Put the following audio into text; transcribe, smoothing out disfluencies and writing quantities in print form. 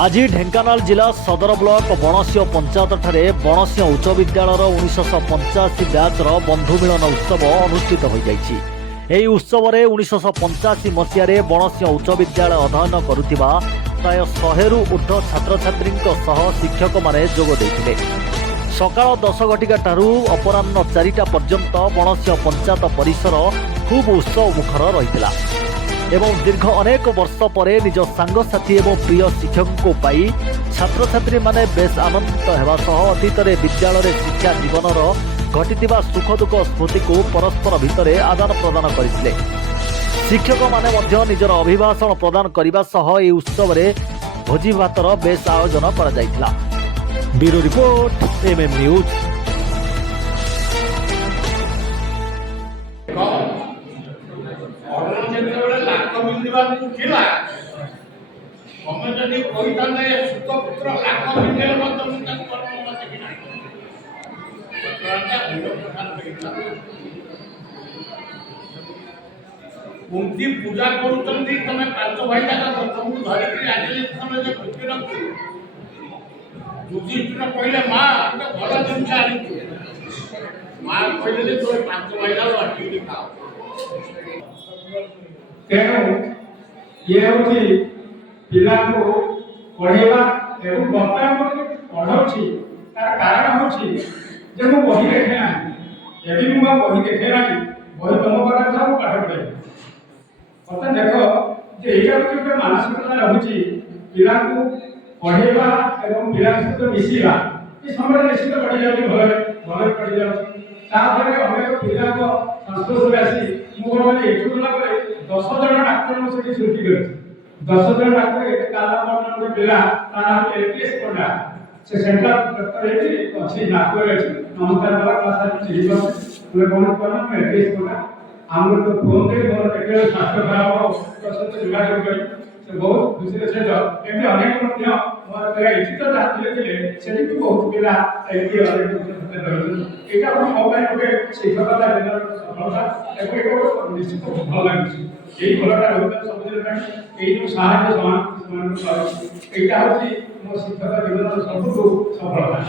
आज ढेंकानाल जिला सदर ब्लॉक बणसिंह पंचायत ठारे बणसिंह उच्च विद्यालय 1985 ब्याचर बंधु मिलन उत्सव अनुष्ठित हो जाइछि। एही उत्सव में 1985 मसीह बणसिंह उच्च विद्यालय अध्ययन करुथिबा प्राय 100 रु ऊर्ध्व छात्र छात्री शिक्षक माने जोग देइथिले। सकाळ 10 घटिका ठारू अपराह्न 4टा पर्यंत बणसिंह पंचायत परिसर खूब उत्सव मुखर रहितिला एवं दीर्घ अनेक वर्ष पर निज सांगसाथी एवं प्रिय शिक्षकों पाई छात्र छात्री माने बेस आनंदित हेबा सह अतीत विद्यालय शिक्षा जीवनर घटिथिबा सुख दुख स्मृति को परस्पर भितर आदान प्रदान करथिले। शिक्षक माने मध्य निजर अभिभाषण प्रदान करने सह ए उत्सव रे भोजी भातर बेस आयोजन करा जायथिला। Bureau report MM news. मूर्ति पूजा करुचंदी तमे पांच भाई जाका तुमको धरिक आजले तमे जे भक्ति रखु युधिष्ठिर पहिले मां तो भला जिंस आनी मां पहिले तो पांच भाई ला अटी खाओ तेणु ये होची पिला को पढ़ेवा एवं वर्तमान पढ़ाउछि तार कारण होछि जे मो बही देखे ना एबी मो बही देखे ना बही तुम करा सब पाठ पढ़े पता देखो जे एटा के मानसिकता रहउछि पिला को पढ़ेवा एवं पिला सहित मिसिबा ई समय निश्चित पढ़ी जाउछि भले पढ़ी जाउछि तापर अनेक पिला को संस्पर्श में आसी मो माने एठु गला पर 10 जन डाक्टर मो से छुट्टी करछि 10 जन डाक्टर एक काला मॉडल पिला तार नाम एलपीएस कोडा से सेंट्रल डॉक्टर एटी अछि नागपुर अछि नमस्कार बाबा क्लास चिहिबा तुम कोन कोन एलपीएस कोडा हमर तो फोन के मोर पेटे स्वास्थ्य खराब हो तो से जोगाजोग करी से बहुत खुशी से जो एमि अनेक मध्य मोर पेरा इति तो जातले दिले सेति भी बहुत पिला एति अनेक मध्य रहल एटा हम मोबाइल के शिक्षकता देनर सफलता एको निश्चित भल लागछि এই ফলটা হচ্ছে সমাজের ପାଇଁ এই যে সাহায্য সমান এটা হচ্ছে ମୋ ଶିକ୍ଷକ ଜୀବନର ସବୁଠୁ ସଫଳତା।